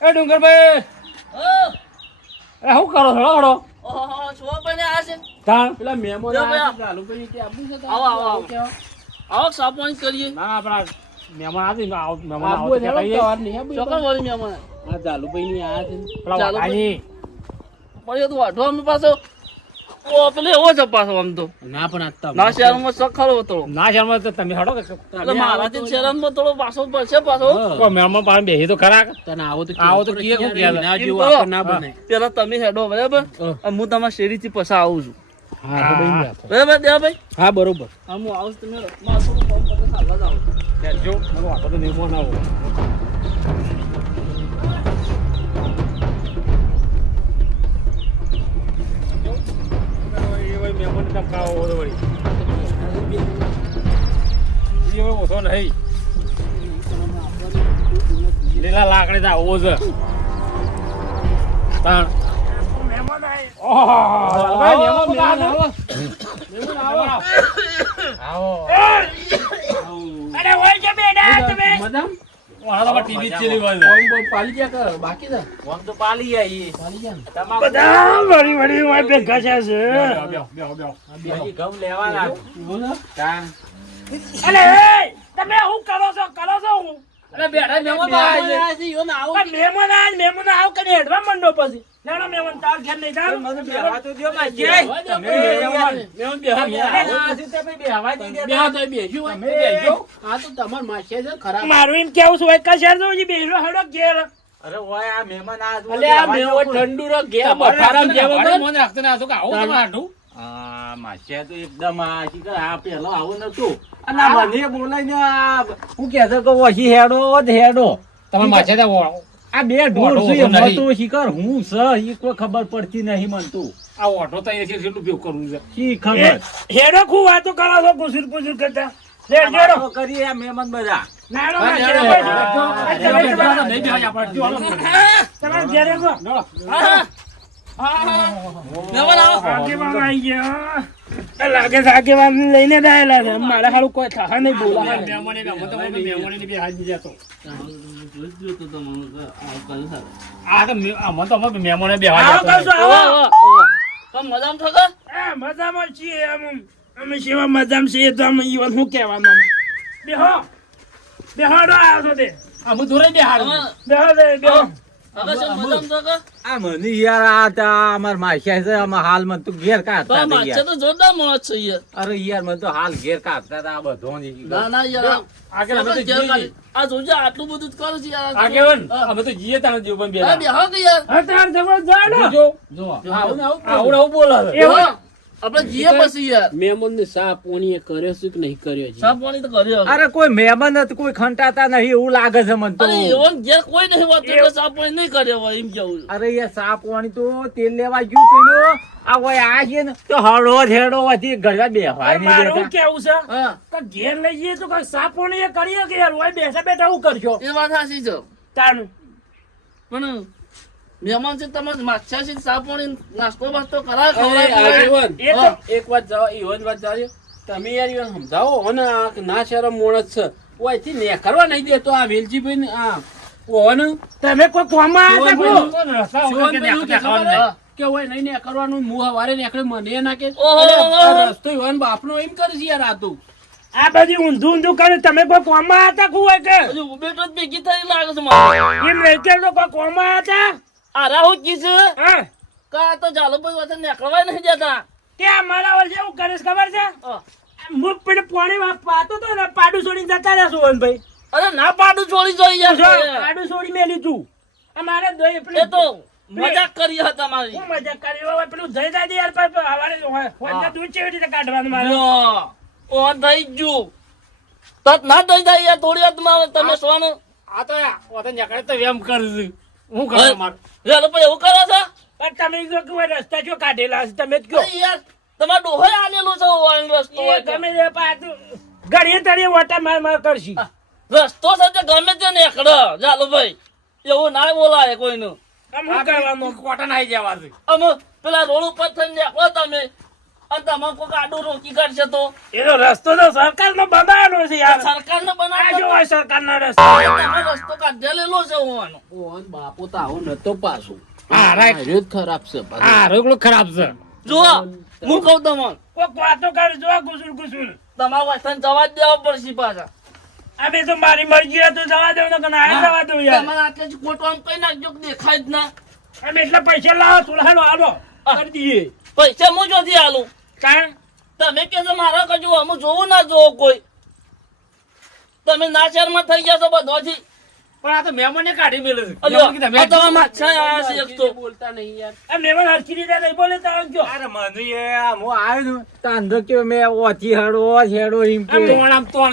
એ ડુંગરભાઈ એ શું કરો છો હડો ઓહો છો પણ આ છે તાણ પેલા મહેમાન જો આયા ભાઈ. છે, ચાલુભાઈ કે આબુ છે તારે? આવો, આવો, આવો. કેવા? આવો સાપોણી કરીએ ના આપણા મહેમાન આવે ને મહેમાન આબુ આવે છે, તો કહીએ. સવાર નહીં આબુ. ચોકન વળી મહેમાન આ ચાલુભાઈ ની આયા છે ને. પેલા ચાલો વાઘાજી. પણ એ તો વાઢો અમે પાછો ઓ પેલે એવો છે પાછો આમ તો ના પણ આ તમે ના શહેરમાં સખરો હતો ના શર્મા તો તમે હડો કે એટલે મારાથી શહેરમાં થોડો પાછો પડશે પાછો કોઈ મહેમાન પાસે બેસી તો ખરા તને આવો તો આવો તો કેવું કેવું પડે? કે ના એમ જેવું કરો. આપણે ના બને. પેલા તમે હેડો બરાબર હા. અને હું તમારા શેરીથી પસાર આવું છું હા તો બની જાય. બરાબર દેવાભાઈ હા બરોબર. હા હું આવું છું તમે મારું થોડું કામ પતે સાલા જ આવું જો મને વાટો તો મહેમાન આવો મહેમાન ટપકાવો વળી એ ઓછો નહીં લીલા લાકડી તો આવો છે તાણ મહેમાન આવો અરે હોય છે બેટા તમે મજામાં? વાળા ટીવી ચેલી હોય ઓમ બમ પાલી ગયા કે બાકી છે? આમ તો પાલી આવી પાલી ગયા ને? બધા વળી વળી હોય ભેગા છે ઘઉં લેવાના એવું છે? અરે એ, તમે શું કરો છો હું અરે બેઠા મહેમાન આયા છે, યો ને આવો. પણ મહેમાન આવ કરીને હેડવા મંડો પછી નાના મહેમાન તાર ઘેર નહીં તાર મને બેહવા તો દ્યો માં જય. તમે મહેમાન બેહવા બે તો બેસ્યું હોય. તમે બેસજો. આ તો તમાર માસિયા છે ખરાબ. મારું એમ કેવું છું કશેર તો બેહરો હેડો ઘેર અરે ઓય આ મહેમાન આ જો અલે આ મેવો ઠંડુ રો ઘેર બફારામાં જેવો બન. મન રાખતો ને આ તો કે આવો તમારે આટલું આ માસ્યા તો એકદમ આ શીખર આ પેલો આવો નતો અને આ મને બોલાઈને આ હું કે છે કે વહી હેડો જ હેડો તમારે માથે તો આ બે ઢોર ઓટો છે ઓટો એમાં નહીં. તો શીખર હું સ ઈ કોઈ ખબર પડતી નહીં મન તો આ ઓટો તો અહીંયાથી કેટલું ઉપયોગ કરવું છે શી ખબર હેડો ખૂબ વાતો કરો છો કુસુર કરતા લે આ હેડો વાતો કરીએ આ મહેમાન બધા નાનો હા, માછેડો હેડો, બેઠો. હેડો. આ હેડો, તમે હેડો, તમારા- નહીં બેહવા આપણે. જો, હાલો. તમારા ઘેરે છો? મહેમાન આવો આગેવાન આઈ ગયા. આ લાગે છે આગેવાન લઈને જ આયેલા છે મારે હારું કોઈ થા નહીં બોલા મહેમાને મહેમાન તો મહેમાને બે હાથ નહીં જતો. આ તો આમાં તો અમે મહેમાને બે હાથ આવો જતો. કરશો આવો પણ મજામાં થશે એ મજામાં છીએ અમે સેવા મજામાં છીએ તો અમે ઈવન શું કહેવાનું અમે? બેહો બેહો રો આવો છો તે આમ દૂરે બે હાથ. બેહો રે બેહો હવે છે મજામાં થશે આ મને યાર આ તા અમાર માસ્યા છે આમાં હાલ મને તો ઘેર તો કાઢતા હતા માછે યાર. તો જોરદાર મોજ છે યાર અરે યાર મને તો હાલ ઘેર કાઢતા હતા આ બધો જ. ના ના યાર આગળ અમે તો જઈએ. આ જોજે આટલું બધું જ કરે છે યાર આગેવાન, અમે તો જઈએ તાણે જીવન બે હા દાડા. બેહો કે યાર હા તાર જબર જાડો જો જો આવું ને આવું બોલે છે. એવો આપણે જીએ પછી યાર મહેમાન ને સા પોણી એ કર્યો છે કે નહીં કર્યો છે? ચા પાણી તો કર્યો અરે કોઈ મહેમાન જ કોઈ ખંટાતા નહીં એવું લાગે છે મને તો અરે એવો ઘેર કોઈ નહીં હોતું એટલે ચા પાણી નહીં કર્યો હોય એમ કેવું અરે યાર સા પાણી તો તેલ લેવા ગયું પેલું આ હોય આ છે ને તો હળો જ હેડો હતી ઘરમાં બેહવાય નહીં મારું દેતા. કેવું છે હા કે ઘેર લઈ જઈએ તો કઈ સાપોણી એ કરીએ કે યાર ઓય બેઠા બેઠા હું કરશો એ વાત સાચી છે તાનું પણ મહેમાન છે તમારે માછા છે ચા પાણી નાસ્તો બાસ્તો કરાય અરે ખવડાય આગેવાન, એ તો હા, એક વાત જાઓ ઈવન વાત જાઓ તમે યાર ઈવન સમજાવો અને આ ના શરમ મોણસ છે ઓયથી નેકરવા નહીં દેતો આ વેલજીભાઈ ને આ ઓન તમે કોઈ કોમમાં આવ્યા શિવનભાઈ, છો? રસ્તા ઉપર કે શિવનભાઈ દેખાતા એવું કે દેખાવાનું ખબર કે ઓય નહીં નેકરવાનું મુહ વારે નેકળે મને નાખે ઓહો, અરે, ઓહો. આ રસ્તો ઈવન બાપનો એમ કરે છે યાર આ તો આ બધી ઊંધું ઊંધું કરે તમે કોઈ કોમમાં હતા કુવાય કે હજુ ઉભેટો જ ભેગી થઈ લાગે છે મારે એમ નહીં કે તો કોઈ કોમમાં હતા આ રાહુ કી છે હા કા તો ચાલો પછી વતન નીકળવાય નહીં જતા ત્યાં મારા વર્ષે એવું કરીશ ખબર છે હા. મુખ પેલે પાણી પાતો તો ને પાડું છોડીને જતા રહ્યા સુવનભાઈ અરે ના પાડું છોડી જોઈ યાર પાડું છોડી મેલી તું અમારે દોઈ એ પેલું તો મજાક કરી હતા મારી હું મજાક કરી હવે પેલું જઈ જાય યાર પર હવારે હોય દૂધ ચેવી રીતે કાઢવાનું મારે યો, ઓન થઈ ગયું તત ના થઈ જાય યાર થોડી વાતમાં આવે તમે સોનું આ તો ઓતે નીકળે તો એમ કરશે. હું કરું મારે? યાર પછી એવું કરો છો પણ તમે જો કે હોય રસ્તા જો કાઢેલા હશે તમે જ કહો અરે યાર તમારે ડોહોય આલેલું છે વાળનો રસ્તો હોય એ તો. ગમે તે પાછું ઘડીએ તળીએ વોટા માર માર કરશી રસ્તો છે તે ગમે તે નીકળે ચાલો ભાઈ એવું ના બોલાય કોઈનું આમ હું કરવાનું કોટા નાઈ જવા છે. અમે પેલા રોડ ઉપર થઈને નીકળો તમે અને તમે કોઈ ગાડું રોકી કાઢશે તો એનો રસ્તો તો સરકારનો બનાવેલો છે યાર. સરકારને આ બનાવજો. જો આ સરકારનો રસ્તો. તમે રસ્તો કાઢેલો છે હોવાનો. ઓન બાપો તો આવો નતો પાછો. હા, રાઈટ. હાર્યો જ ખરાબ છે પાછો. હા રોકડો ખરાબ છે. જુઓ હું કહું તમને કોક વાતો કરે જો આ ગુસુલ ગુસુલ. તમારા વતન જવા જ દેવા પડશે પાછા. અબે તો મારી મરજી હોય તો જવા દઉં ને કે ના જવા દઉં યાર. તમારે આટલે જ ખોટવાનું કઈ નાખજો કે દેખાય જ ના. અમે એટલા પૈસા લાવો થોડા હાલો હાલો કરી દઈએ. પૈસા હું જોથી આલું. કારણ તમે કે છે મારા કજુ અમુક જોવું ના જોવો કોઈ. તમે ના શહેરમાં થઈ ગયા છો બધોથી. પણ આ તો મહેમાને કાઢી મેલે છે. અલ્યો, મહેમાન કીધું, આ તમારા માછા આયા છે એક તો. બોલતા નહીં યાર. આ મહેમાન હરખી રીતે નહીં બોલે તો આવજો. અરે મનુએ આમ હું આવ્યો છું તો અંદર કે મેં ઓછી હેડો એમ કે આમ તોણ.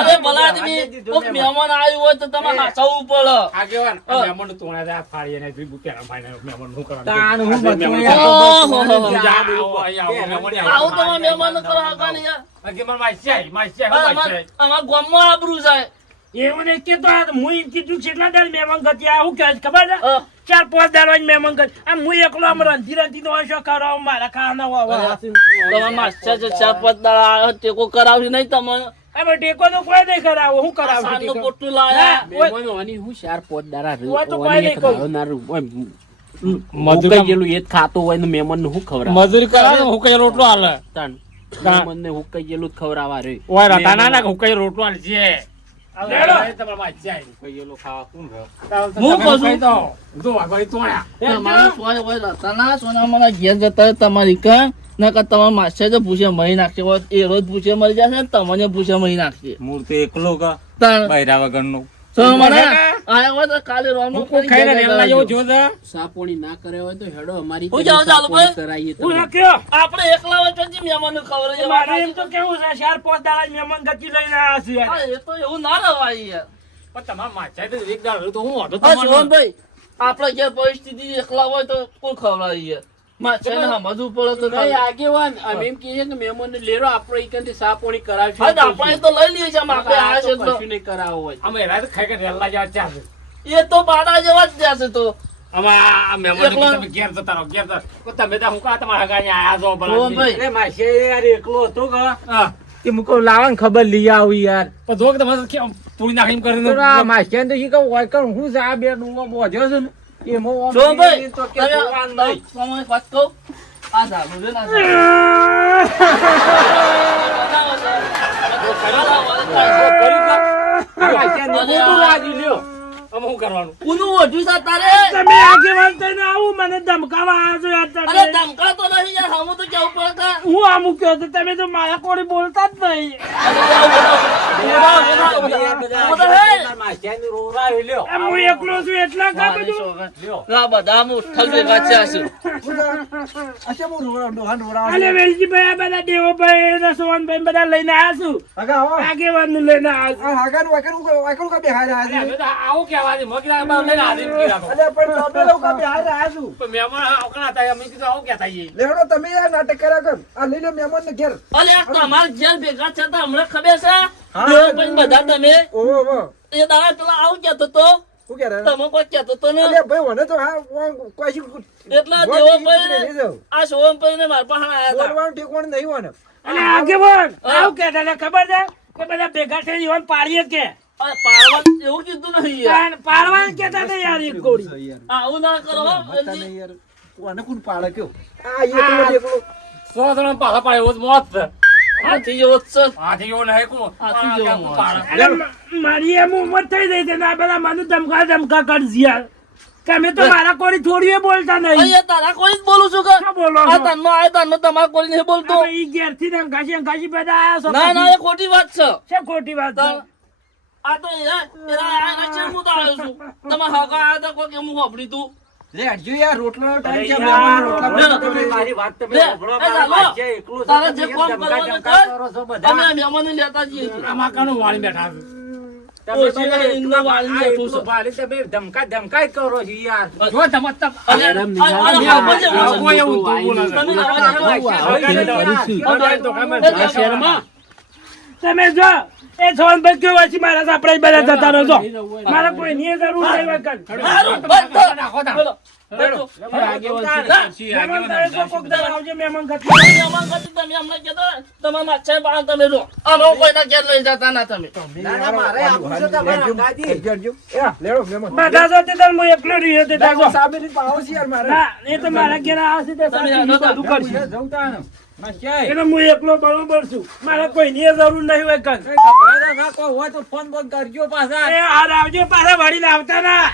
અરે ભલા આદમી, કોક મહેમાન આવ્યું હોય તો તમે હસાવવું પડે. આગેવાન, આ હા. મહેમાનનું તોણ આજે આ ફાડીએ ને ભીગું પેલા માઈને મહેમાન શું કરવાનું? તાણ હું બધું ઓહો. જા, આવો, મહેમાન આવો. આવું તમે મહેમાન કરો હકા નહીં યાર. આગેવાન માસ્યા. અમારા ગામમાં આબરૂ જાય. એવું નહીં કેતો આ હું એમ કીધું કેટલા દાડ મહેમાન ગતિ આ શું કહે છે ખબર છે હા. 4-5 દાડ મહેમાન ગતિ આ હું એકલો આમ રંધી તો હોય શું કરાવું મારા ખાવાના વાવા. તમારા માસ્ટર છે 4-5 દાડા આવ્યો ટેકો કરાવશે નહીં તમને. હવે ટેકો તો કોઈ નહીં કરાવો હું કરાવું સાંજનું ટેકો? પોટલું લાયા. મહેમાનો આની હું 4-5 દાડા હોય તો કોઈ ઓની નહીં એક કહું. રાવનારું હોય. મજૂરી હુકાઈ ગયેલું એ જ ખાતો હોય ને મહેમાનને હું ખવડાવું? મજૂરી કરાવે હું કઈ રોટલો હાલે. તાણ. મહેમાનને હુકાઈ ગયેલું જ ખવડાવવા રે. ઓય રાતા ના હું કઈ રોટલો હાલે છે. લેડો. તમારા માસ્યા. કઈલો ખાવા કોણ ગયો હું કહું છું. જો આગળ તોણ્યા. તમારા સોય હોય રતાના સોનામાના ઘેર જતા હોય તમારી કાં નકર તમારા માસ્ટર જે ભૂસે મરી નાખશે હોય એ રોજ ભૂસે મરી જશે ને તમને ભૂસે મરી નાખશે. મૂળ તો એકલો કા તાણ બૈરા વગરનો સોનામાના આયા હોય તો કાલે રોમનો હું ખાઈને રેલા જેવો જો છે. સાપોણી ના કરે હોય તો હેડો અમારી હું ઘરે જાઉં ચાલો સાપોણી ભાઈ. કરાવીએ હું તમે. રાખ્યો આપણે એકલા હોય તો જ મહેમાનને ખબર મારે એમ તો કેવું છે 4-5 દાડા મહેમાન ગતિ લઈને આવ્યા છે એ તો એવું ના રવાય યાર. પણ તમારા માસ્યા તો એક દાડો તો હું હતો હા તમારો. શિવમભાઈ, આપણે જે પરિસ્થિતિ એકલા હોય તો કોણ ખવડાવી યાર. માસ્ટરને સમજવું પડે તો ભાઈ ખરું. આગેવાન અમે એમ કહીએ કે મહેમાનને લેરો આપણે ઈકનથી સાપોણી કરાવશું. હા તો આપણે તો લઈ લઈએ છીએ આમ આપણે આ આયા છે તો તો. કશું નહીં કરાવવું હોય. અમે રાત ખાઈ કે રેલા જેવા ચા છે. એ તો બાડા જેવા જ જશે તો. આમાં આ મહેમાન એકલા- તમે ઘેર જતા રહો ઘેર જતા રહો. તમે તો હું કા તમારા હગાને આયા છો ભલા. શિવમભાઈ, અરે માસે યાર એકલો હતો કા હા. કે મુકો લાવન ખબર લઈ આવું યાર પણ જો કે તમારે કેમ પૂરી નાખીને કરીને તો આ માસે તો શી કહું હોય કરું હું છે આ બે નું બોધ્યો છે ને એમાં ઓમ શિવમભાઈ, તો કે તમે જોવાનું નહીં. તમે એક વાત કહું? આ ઝાડુ છે ને, આ ઝાડુ. માસે ને ખોટું લાગ્યું લ્યો અમે શું કરવાનું? ઊનું ઓઢ્યું છે તારે? તમે આગેવાન થઈને આવું મને ધમકાવા આવ્યા છો યાર તમે. અરે ધમકા તો નહીં યાર, હમું તો કેવું પડે કાં? હું આ મૂક્યો તો તમે તો મારા કોડી બોલતા જ નહીં. માસે ને રોરાયો લ્યો આ હું એકલો છું એટલા કા બધું. લ્યો ના બધા આમ ઉઠલ ભેગા છે આ શું? અલે વેલજીભાઈ આ બધા દેવોભાઈ અને સોહનભાઈ બધા લઈને આવ્યા છું. આગેવાન નું લઈને આવ્યા છું. અરે હવે તો આવું કહેવાય છે. મગીના બાર લઈને આવીને કીધા તો. પણ મહેમાન આવકણા હતા. અમે કીધું આવું કહેતા છીએ. અલે આ તમારા ઘેર ભેગા છે તો હમણાં ખબર છે? દેવભાઈ ને બધા તમે એ દાડા પેલા આવું કહેતો તો તમે કોઈ કહેતો તો ને એટલા દેવભાઈ આ સોહમભાઈ ને મારા પાસે આયા હતા. અલે આગેવાન આવું કહેતા હતા ખબર છે કે બધા ભેગા થઈને ઈવન પાડીએ કે અરે પાડવા એવું કીધું નહીં યાર. પાડવાનું કહેતા હતા યાર એક ગોળી. આવું ના કરો હો, વેલજી. 100 જણા પાછા પાડે એવો જ મોત છે. હાથી જેવો જ છે. હાથી જેવો નહીં કોણ? હાથી જેવો આ મોત. પાડે. અરે મારી એમ ઉંમર થઈ ગઈ છે ને આ બધા મને ધમકા કરશે યાર. તમે તો મારા કોડી થોડી બોલતા નહીં. અહીંયા તારા કોઈ જ બોલું છું કે શું બોલો છો? આ તારનો આય તારનો તમારે કોઈ નહીં બોલતો. હવે ઈ ઘેરથી ને અંગાશી બધા આયા છો. ના ના એ ખોટી વાત છે. છે ખોટી વાત છે. આ તો પેલા આયા છે હું તો આવ્યો છું. તમે હગા આયા તા કોઈ કે હું વાપરી તું. મારી વાત તમે લે, સાંભળો. એ ચાલો. માસે એકલો છે, તારે તમે જે કેમ કામ ધમકા કરવાનું ધમકા કર. કરો છો બધા? અમે આ મહેમાનને લેતા જઈએ છીએ. આમાં કાનું વાળી બેઠા છે. તમે ઓછી બધા ને એમનો વાળી આ બેઠું એકલો છે. ભાળી તમે ધમકા જ કરો છો યાર જો તમે તમ અને મેડમ, અને નિહાળ, હવે જે નિહાળ, બોલે. કોઈ એવું તું બોલે છે. તમે આ આવા શેરમાં કરીશું. કરીશું. હવે તો કામ જ હવે આ શહેરમાં તમે જો એ છોન ભાઈ કેવો છે મારા સાપડા બધા જતા રહો છો મારા કોઈ ની જરૂર નહીં વખત હારું, બંધ કરો. નાખો તા. બોલો. બેઠો. આગેવાન છે, મહેમાન તારે તો કોક દાડો આવજે મહેમાન ઘર તમે અમન કરતી તમે અમને કહેતો ને, તમારા માછાઈ બાળ તમે રહો. અમે કોઈના ઘેર લઈ જતા ના તમે. બધા જોતે તાર હું એકલો રહ્યો તે તાકો ના એ તો મારા ઘેર આવશે તે તમે સાબિત નતા. બધું કરશે જવું તા ને. માસ્યાઈ, એટલે હું એકલો બરોબર છું મારા કોઈ ની જરૂર નહીં હોય કર કઈ ગભરાતા ના કોઈ હોય તો ફોન બંધ કરજો પાછા. એ હાર આવજો પાછા વળીને આવતા ના